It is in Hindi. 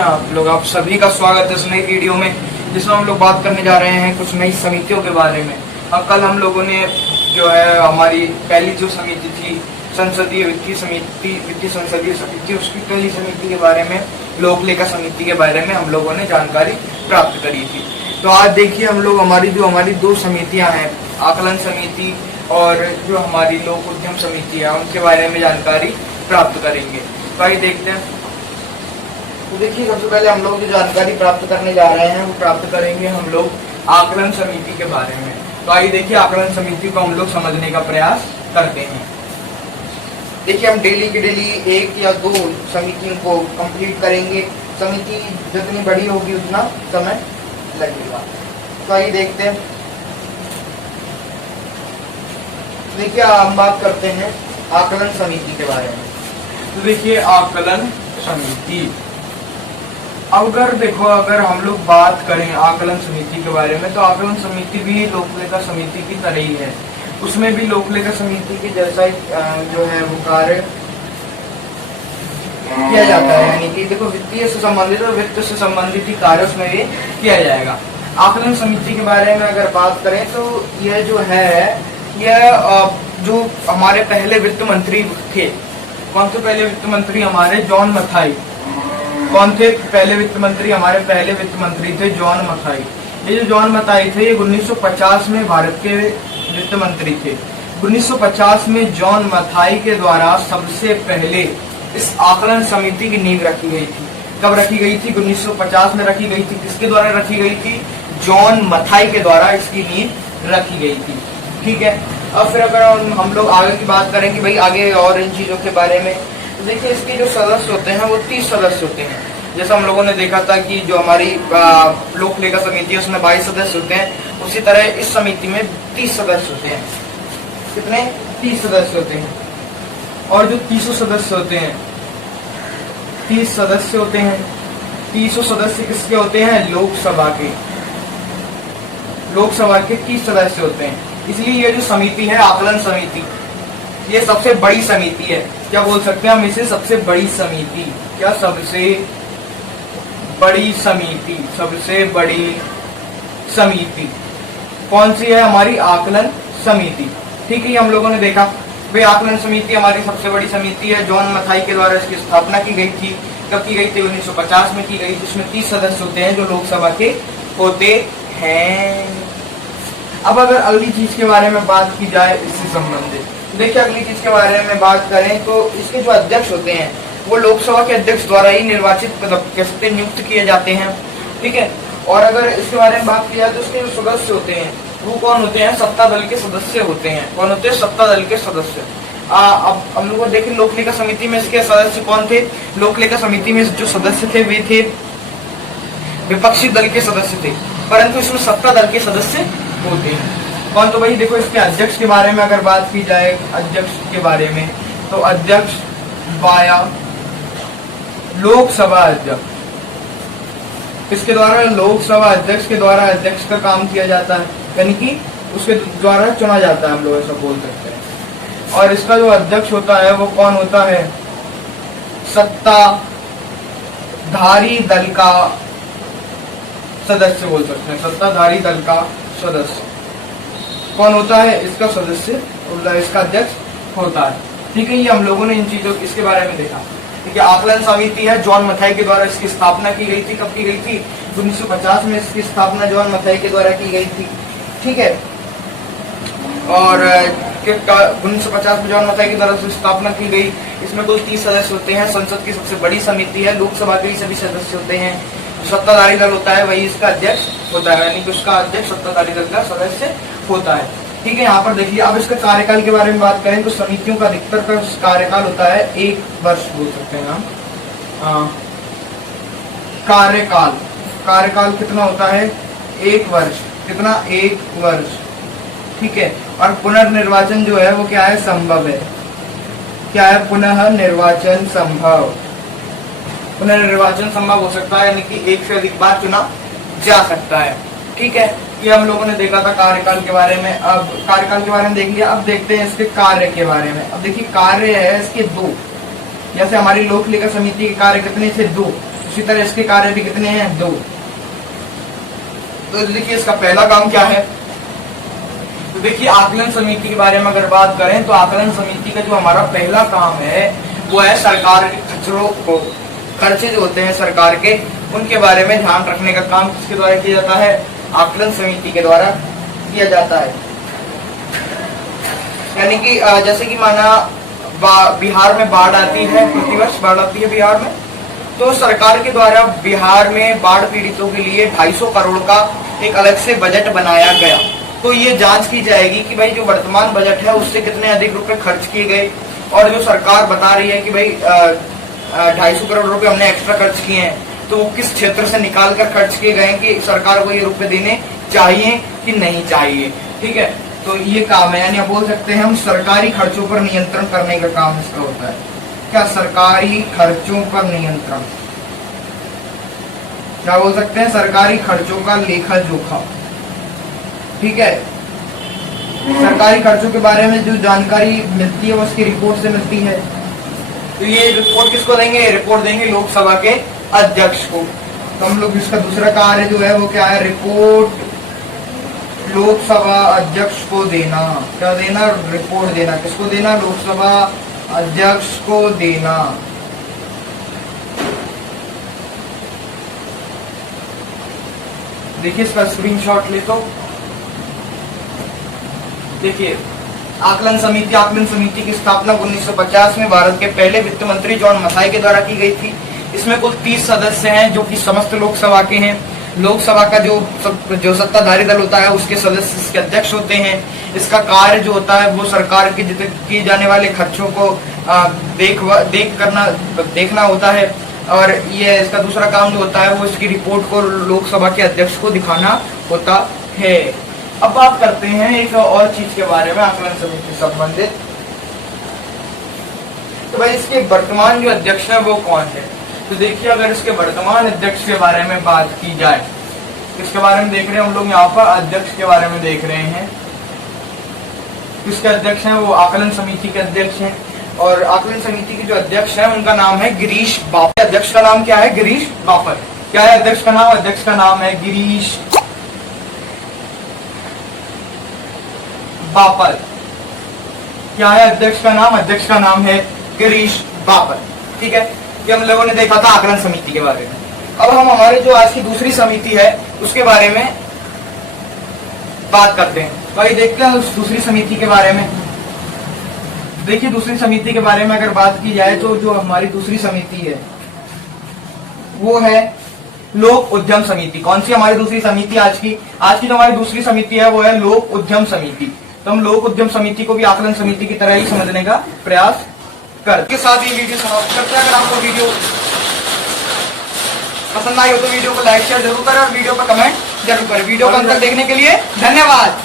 आप सभी का स्वागत है इस नई वीडियो में, जिसमें हम लोग बात करने जा रहे हैं कुछ नई समितियों के बारे में। अब कल हम लोगों ने जो है हमारी पहली जो समिति थी संसदीय वित्तीय संसदीय समिति, उसकी पहली समिति के बारे में, लोक लेखा समिति के बारे में हम लोगों ने जानकारी प्राप्त करी थी। तो आज देखिए हम लोग हमारी दो समितियां हैं, आकलन समिति और जो हमारी लोक उद्यम समिति है, उनके बारे में जानकारी प्राप्त करेंगे। तो आइए देखते हैं। तो देखिए सबसे पहले हम लोग जो जानकारी प्राप्त करने जा रहे हैं वो प्राप्त करेंगे हम लोग आकलन समिति के बारे में। तो आइए देखिए आकलन समिति को हम लोग समझने का प्रयास करते हैं। देखिए हम डेली के डेली एक या दो समितियों को कंप्लीट करेंगे। समिति जितनी बड़ी होगी उतना समय लगेगा। तो आइए देखते हैं। देखिए हम बात करते हैं आकलन समिति के बारे में। तो देखिए आकलन समिति, अगर हम लोग बात करें आकलन समिति के बारे में, तो आकलन समिति भी लोक लेखा समिति की तरह ही है। उसमें भी लोक लेखा समिति के जैसा ही जो है वो कार्य किया जाता है, यानी कि देखो वित्तीय से संबंधित और वित्त से संबंधित ही कार्य उसमें भी किया जाएगा। आकलन समिति के बारे में अगर बात करें तो यह जो है यह जो हमारे पहले वित्त मंत्री थे, कौन से पहले वित्त मंत्री हमारे जॉन मथाई, कौन थे पहले वित्त मंत्री? हमारे पहले वित्त मंत्री थे जॉन मथाई। ये जो जॉन मथाई थे ये 1950 में भारत के वित्त मंत्री थे। 1950 में जॉन मथाई के द्वारा सबसे पहले इस आकलन समिति की नींव रखी गई थी। कब रखी गई थी? 1950 में रखी गई थी। किसके द्वारा रखी गई थी? जॉन मथाई के द्वारा इसकी नींव रखी गई थी। ठीक है। अब फिर अगर हम लोग आगे की बात करें कि भाई आगे और इन चीजों के बारे में, तो देखिए इसके जो सदस्य होते हैं वो 30 सदस्य होते हैं। जैसा हम लोगों ने देखा था कि जो हमारी लोक लेखा समिति है उसमें 22 सदस्य होते हैं, उसी तरह इस समिति में 30 सदस्य होते हैं। कितने? 30 सदस्य होते हैं। और जो 30 सदस्य होते हैं, 30 सदस्य होते हैं, 30 सदस्य किसके होते हैं? लोकसभा के। लोकसभा के 30 सदस्य होते हैं। इसलिए ये जो समिति है आकलन समिति, ये सबसे बड़ी समिति है। क्या बोल सकते हैं हम इसे? सबसे बड़ी समिति। क्या? सबसे बड़ी समिति। सबसे बड़ी समिति कौन सी है? हमारी आकलन समिति। ठीक है, हम लोगों ने देखा भाई आकलन समिति हमारी सबसे बड़ी समिति है। जॉन मथाई के द्वारा इसकी स्थापना की गई थी। कब की गई थी? 1950 में की गई। जिसमें 30 सदस्य होते हैं जो लोकसभा के होते हैं। अब अगर अगली चीज के बारे में बात की जाए इससे संबंधित, देखिए अगली चीज के बारे में बात करें तो इसके जो अध्यक्ष होते हैं वो लोकसभा के अध्यक्ष द्वारा ही निर्वाचित कैसे नियुक्त किए जाते हैं। ठीक है। और अगर इसके बारे में बात की जाए तो इसके जो सदस्य होते हैं वो कौन होते हैं? सत्ता दल के सदस्य होते हैं। कौन होते हैं? सत्ता दल के सदस्य। अब हम लोग देखिए लोक लेखा समिति में इसके सदस्य कौन थे? लोक लेखा समिति में जो सदस्य थे वे थे विपक्षी दल के सदस्य थे, परंतु इसमें सत्ता दल के सदस्य होते हैं। कौन? तो भाई देखो इसके अध्यक्ष के बारे में अगर बात की जाए, अध्यक्ष के बारे में, तो अध्यक्ष वाया लोकसभा अध्यक्ष, इसके द्वारा लोकसभा अध्यक्ष के द्वारा अध्यक्ष का काम किया जाता है, यानी कि उसके द्वारा चुना जाता है, हम लोग ऐसा बोल सकते हैं। और इसका जो अध्यक्ष होता है वो कौन होता है? सत्ताधारी दल का सदस्य बोल सकते हैं। सत्ताधारी दल का सदस्य कौन होता है? इसका सदस्य, इसका अध्यक्ष होता है। ठीक है, ये हम लोगों ने इन चीजों इसके बारे में देखा। ठीक है। आकलन समिति है, जॉन मथाई के द्वारा इसकी स्थापना की गई थी। कब की गई थी? 1950 में इसकी स्थापना जॉन मथाई के द्वारा की गई थी। ठीक है। और 1950 में जॉन मथाई की द्वारा स्थापना की गई। इसमें कुल 30 सदस्य होते हैं। संसद की सबसे बड़ी समिति है। लोकसभा के ही सभी सदस्य होते हैं। सत्ताधारी दल होता है वही इसका अध्यक्ष होता है, यानी कि उसका अध्यक्ष सत्ताधारी दल का सदस्य होता है। ठीक है। यहाँ पर देखिए अब इसके कार्यकाल के बारे में बात करें तो समितियों का अधिकतर का कार्यकाल होता है 1 वर्ष बोल सकते हैं हम। कार्यकाल कितना होता है? 1 वर्ष। कितना? 1 वर्ष। ठीक है। और पुनर्निर्वाचन जो है वो क्या है? संभव है। क्या है? पुनः निर्वाचन संभव। पुनर्निर्वाचन संभव हो सकता है, यानी कि 1 से अधिक बार चुना जा सकता है। ठीक है। ये हम लोगों ने देखा था कार्यकाल के बारे में। अब कार्यकाल के बारे में देख लिया, अब देखते हैं इसके कार्य के बारे में। अब देखिए कार्य है इसके 2, जैसे हमारी लोक लेखा समिति के कार्य कितने थे? 2। उसी तरह इसके कार्य भी कितने हैं? 2। तो देखिए इसका पहला काम क्या है। तो देखिए आकलन समिति के बारे में अगर बात करें तो आकलन समिति का जो हमारा पहला काम है वो है सरकार के खर्चों को, खर्चे जो होते हैं सरकार के, उनके बारे में ध्यान रखने का काम किसके द्वारा किया जाता है? आकलन समिति के द्वारा किया जाता है। यानी कि जैसे कि माना बिहार में बाढ़ आती है, प्रतिवर्ष बाढ़ आती है बिहार में, तो सरकार के द्वारा बिहार में बाढ़ पीड़ितों के लिए 250 करोड़ का एक अलग से बजट बनाया गया। तो ये जांच की जाएगी कि भाई जो वर्तमान बजट है उससे कितने अधिक रुपए खर्च किए गए, और जो सरकार बता रही है कि भाई 250 करोड़ रुपए हमने एक्स्ट्रा खर्च किए हैं, तो वो किस क्षेत्र से निकाल कर खर्च किए गए कि सरकार को ये रुपए देने चाहिए कि नहीं चाहिए। ठीक है, तो ये काम है, यानी आप बोल सकते हैं हम सरकारी खर्चों पर नियंत्रण करने का काम इसका होता है। क्या? सरकारी खर्चों पर नियंत्रण। क्या बोल सकते हैं? सरकारी खर्चों का लेखा जोखा। ठीक है, सरकारी खर्चों के बारे में जो जानकारी मिलती है वो उसकी रिपोर्ट से मिलती है। तो ये रिपोर्ट किसको देंगे? रिपोर्ट देंगे लोकसभा के अध्यक्ष को। तो हम लोग इसका दूसरा कार्य जो है वो क्या है? रिपोर्ट लोकसभा अध्यक्ष को देना। क्या देना? रिपोर्ट देना। किसको देना? लोकसभा अध्यक्ष को देना। देखिए इसका स्क्रीनशॉट ले तो देखिए आकलन समिति की स्थापना 1950 में भारत के पहले वित्त मंत्री जॉन मसाई के द्वारा की गई थी। इसमें कुल 30 सदस्य हैं जो कि समस्त लोकसभा के हैं। लोकसभा का जो सत्ताधारी दल होता है उसके सदस्य इसके अध्यक्ष होते हैं। इसका कार्य जो होता है वो सरकार के किए जाने वाले खर्चों को देखना होता है, और ये इसका दूसरा काम जो होता है वो इसकी रिपोर्ट को लोकसभा के अध्यक्ष को दिखाना होता है। अब बात करते हैं एक और चीज के बारे में आकलन समिति से संबंधित। तो भाई इसके वर्तमान जो अध्यक्ष है वो कौन है? तो देखिए अगर इसके वर्तमान अध्यक्ष के बारे में बात की जाए, इसके बारे में देख रहे हैं हम लोग यहाँ पर अध्यक्ष के बारे में देख रहे हैं। किसके अध्यक्ष हैं? वो आकलन समिति के अध्यक्ष हैं। और आकलन समिति के जो अध्यक्ष हैं उनका नाम है गिरीश बापट। अध्यक्ष का नाम क्या है? गिरीश बापट। क्या है अध्यक्ष का नाम? अध्यक्ष का नाम है गिरीश बापट। क्या है अध्यक्ष का नाम? अध्यक्ष का नाम है गिरीश बापट। ठीक है, ये हम लोगों ने देखा था आकलन समिति के बारे में। अब हम हमारे जो आज की दूसरी समिति है उसके बारे में बात करते हैं। भाई देखते हैं उस दूसरी समिति के बारे में। देखिए दूसरी समिति के बारे में अगर बात की जाए तो जो हमारी दूसरी समिति है वो है लोक उद्यम समिति। कौन सी हमारी दूसरी समिति आज की जो हमारी दूसरी समिति है वो है लोक उद्यम समिति। तो हम लोक उद्यम समिति को भी आकलन समिति की तरह ही समझने का प्रयास कर के साथ ये वीडियो समाप्त करते हैं। अगर आपको वीडियो पसंद आई हो तो वीडियो को लाइक शेयर जरूर करें और वीडियो पर कमेंट जरूर करें। वीडियो को अंत तक देखने के लिए धन्यवाद।